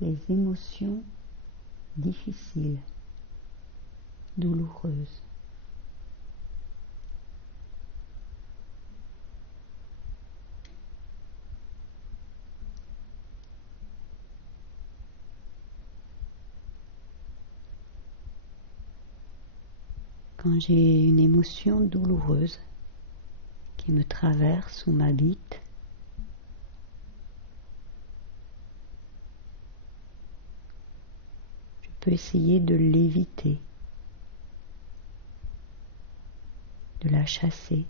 les émotions difficiles, douloureuses. Quand j'ai une émotion douloureuse qui me traverse ou m'habite, je peux essayer de l'éviter, de la chasser,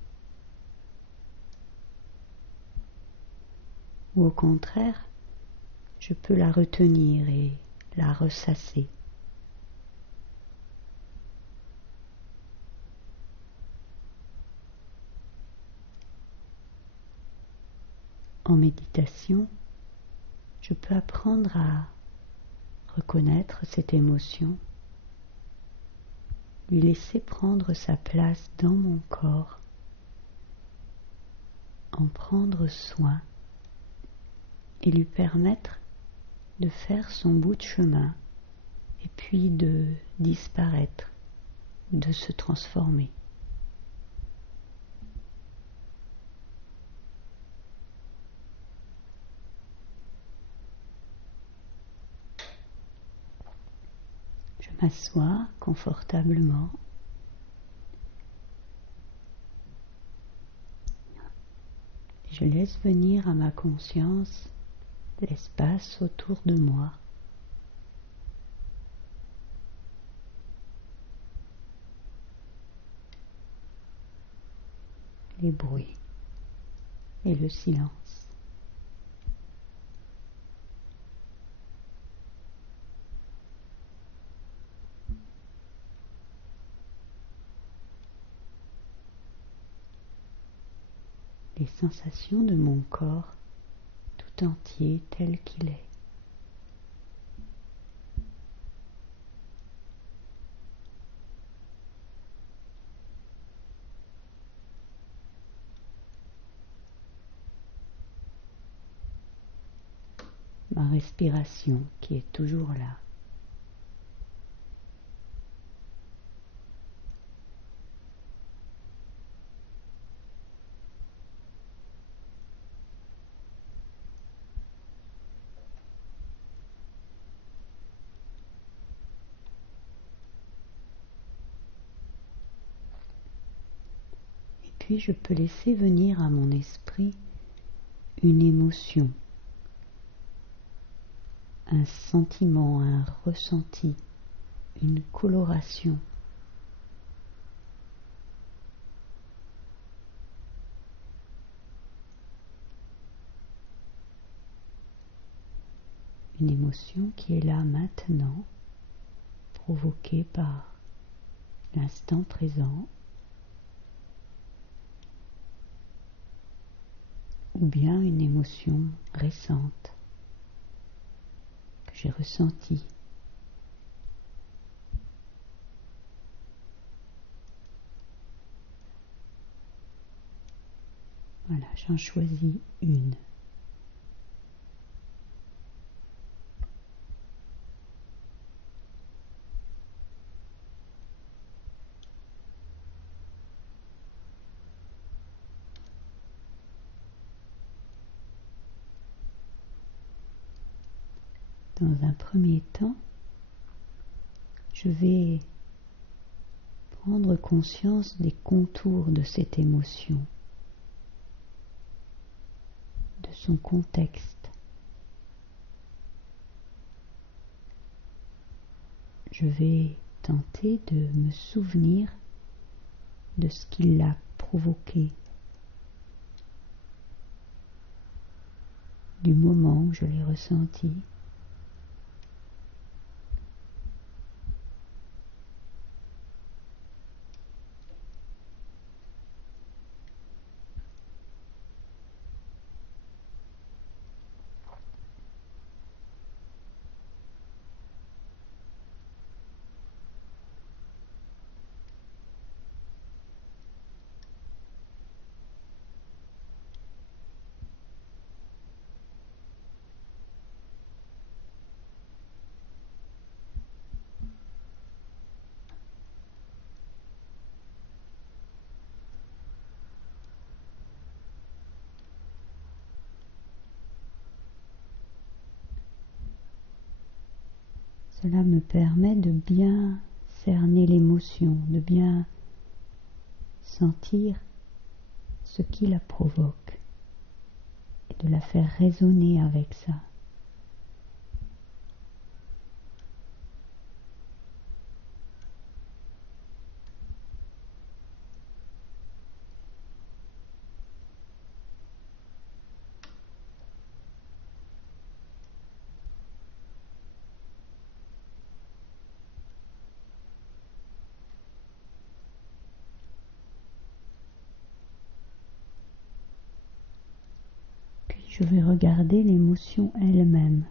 ou au contraire, je peux la retenir et la ressasser. En méditation, je peux apprendre à reconnaître cette émotion, lui laisser prendre sa place dans mon corps, en prendre soin et lui permettre de faire son bout de chemin et puis de disparaître, de se transformer. Je m'assois confortablement. Je laisse venir à ma conscience l'espace autour de moi. Les bruits et le silence. Les sensations de mon corps tout entier tel qu'il est. Ma respiration qui est toujours là. Et puis je peux laisser venir à mon esprit une émotion, un sentiment, un ressenti, une coloration. Une émotion qui est là maintenant, provoquée par l'instant présent, ou bien une émotion récente que j'ai ressentie. Voilà, j'en choisis une. Dans un premier temps, je vais prendre conscience des contours de cette émotion, de son contexte. Je vais tenter de me souvenir de ce qui l'a provoqué, du moment où je l'ai ressenti. Cela me permet de bien cerner l'émotion, de bien sentir ce qui la provoque et de la faire résonner avec ça. Je vais regarder l'émotion elle-même.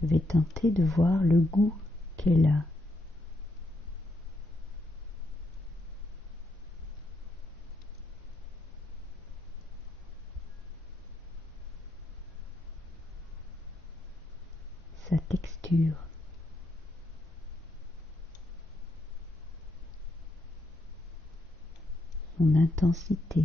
Je vais tenter de voir le goût qu'elle a. Sa texture. Son intensité.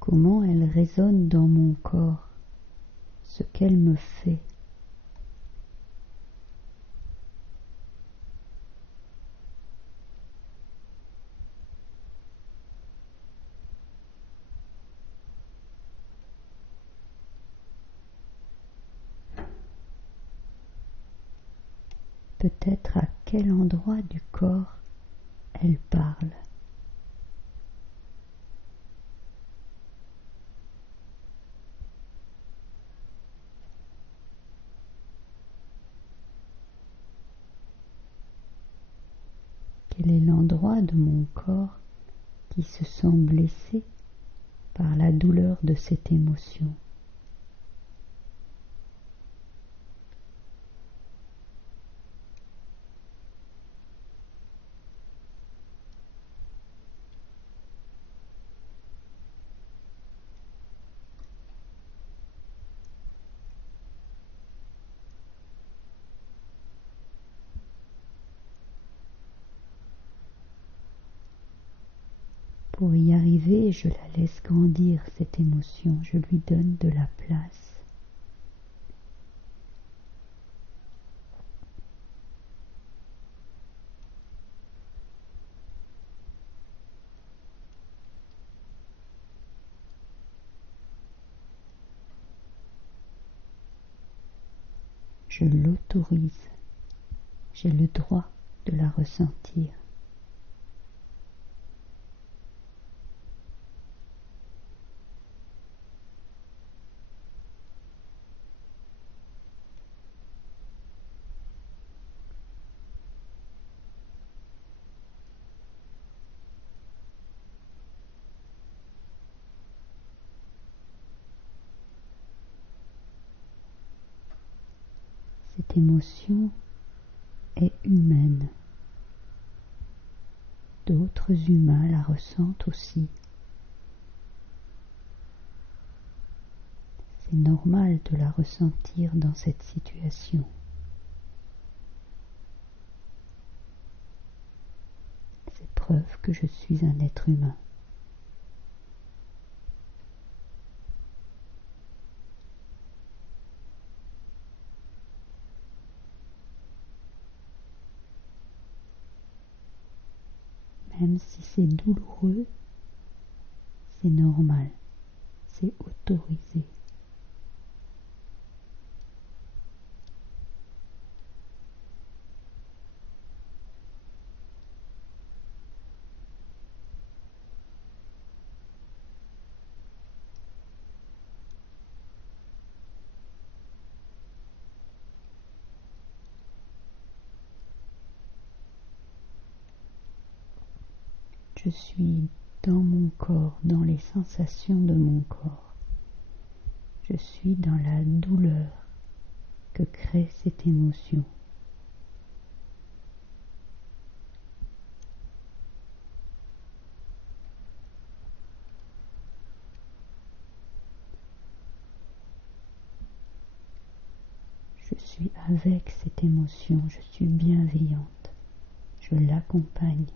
Comment elle résonne dans mon corps, ce qu'elle me fait. Peut-être à quel endroit du corps elle parle. Quel est l'endroit de mon corps qui se sent blessé par la douleur de cette émotion? Pour y arriver, je la laisse grandir, cette émotion, je lui donne de la place. Je l'autorise, j'ai le droit de la ressentir. Cette émotion est humaine. D'autres humains la ressentent aussi. C'est normal de la ressentir dans cette situation. C'est preuve que je suis un être humain. Même si c'est douloureux, c'est normal, c'est autorisé. Je suis dans mon corps, dans les sensations de mon corps. Je suis dans la douleur que crée cette émotion. Je suis avec cette émotion, je suis bienveillante. je l'accompagne.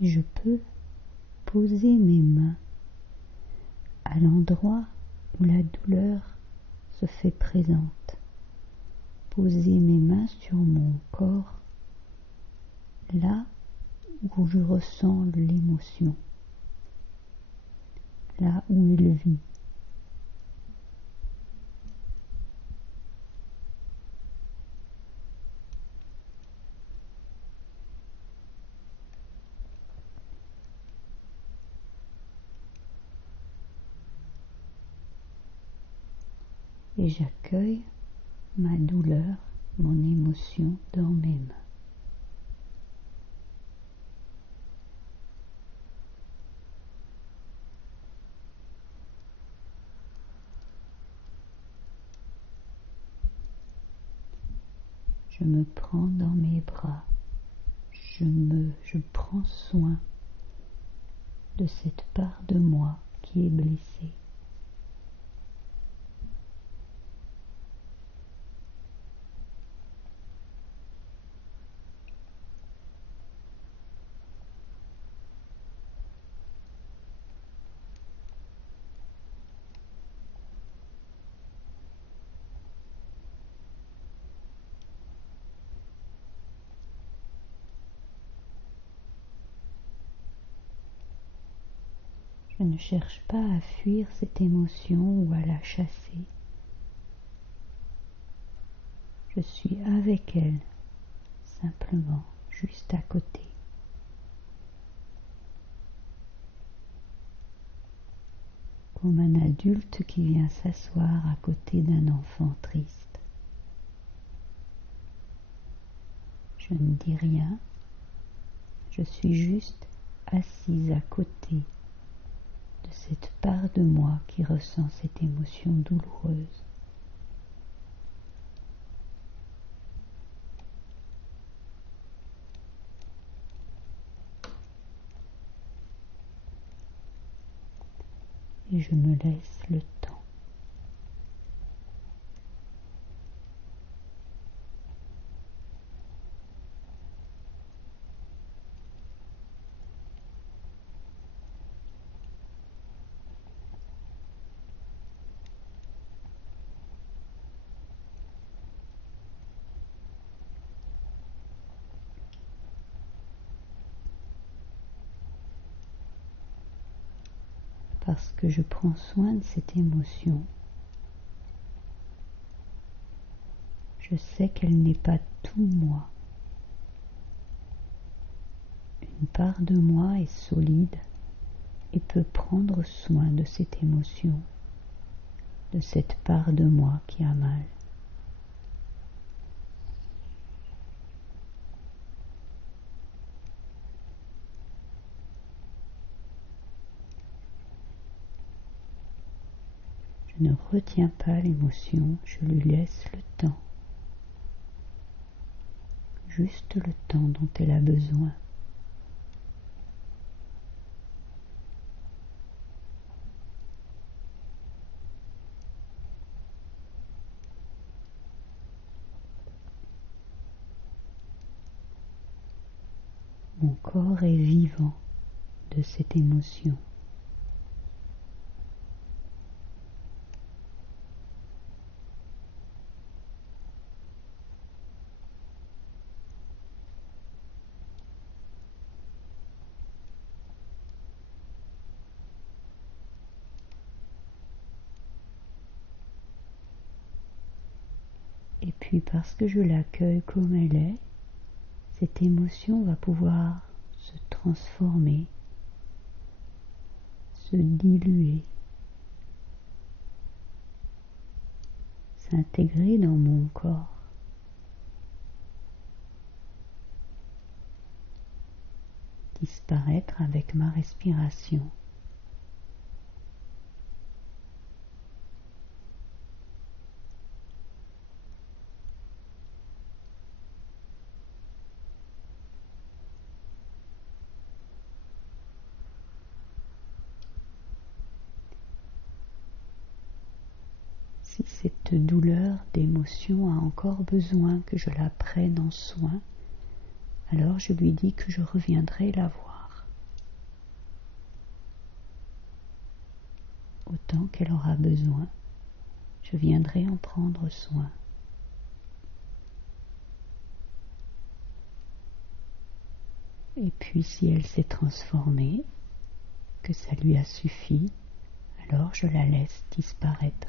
Je peux poser mes mains à l'endroit où la douleur se fait présente. Poser mes mains sur mon corps, là où je ressens l'émotion, là où il vit. Et j'accueille ma douleur, mon émotion dans mes mains. Je me prends dans mes bras, je prends soin de cette part de moi qui est blessée. Je ne cherche pas à fuir cette émotion ou à la chasser. Je suis avec elle, simplement, juste à côté. Comme un adulte qui vient s'asseoir à côté d'un enfant triste. Je ne dis rien, je suis juste assise à côté de cette part de moi qui ressent cette émotion douloureuse. Et je me laisse le temps. Parce que je prends soin de cette émotion, je sais qu'elle n'est pas tout moi. Une part de moi est solide et peut prendre soin de cette émotion, de cette part de moi qui a mal. Je ne retiens pas l'émotion, je lui laisse le temps. Juste le temps dont elle a besoin. Mon corps est vivant de cette émotion. Et puis parce que je l'accueille comme elle est, cette émotion va pouvoir se transformer, se diluer, s'intégrer dans mon corps. disparaître avec ma respiration. Si cette douleur d'émotion a encore besoin que je la prenne en soin, alors je lui dis que je reviendrai la voir. Autant qu'elle aura besoin, je viendrai en prendre soin. Et puis si elle s'est transformée, que ça lui a suffi, alors je la laisse disparaître.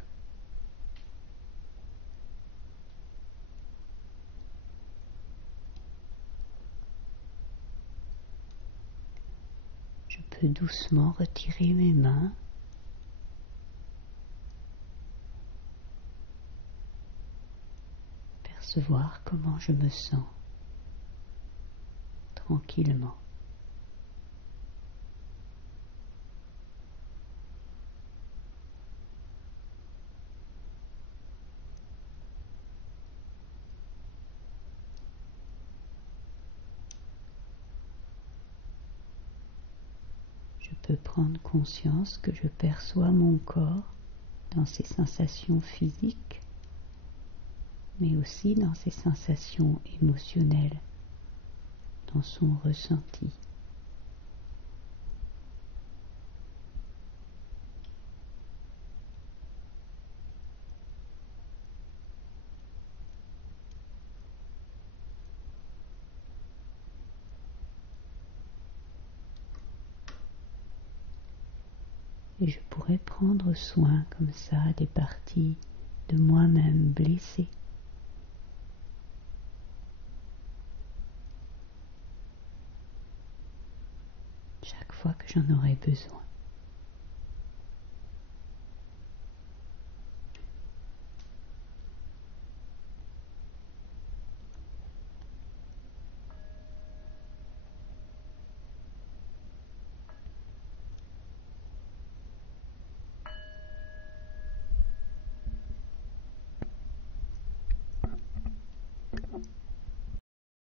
Je peux doucement retirer mes mains, percevoir comment je me sens tranquillement. Je peux prendre conscience que je perçois mon corps dans ses sensations physiques, mais aussi dans ses sensations émotionnelles, dans son ressenti. Et je pourrais prendre soin comme ça des parties de moi-même blessées. Chaque fois que j'en aurai besoin.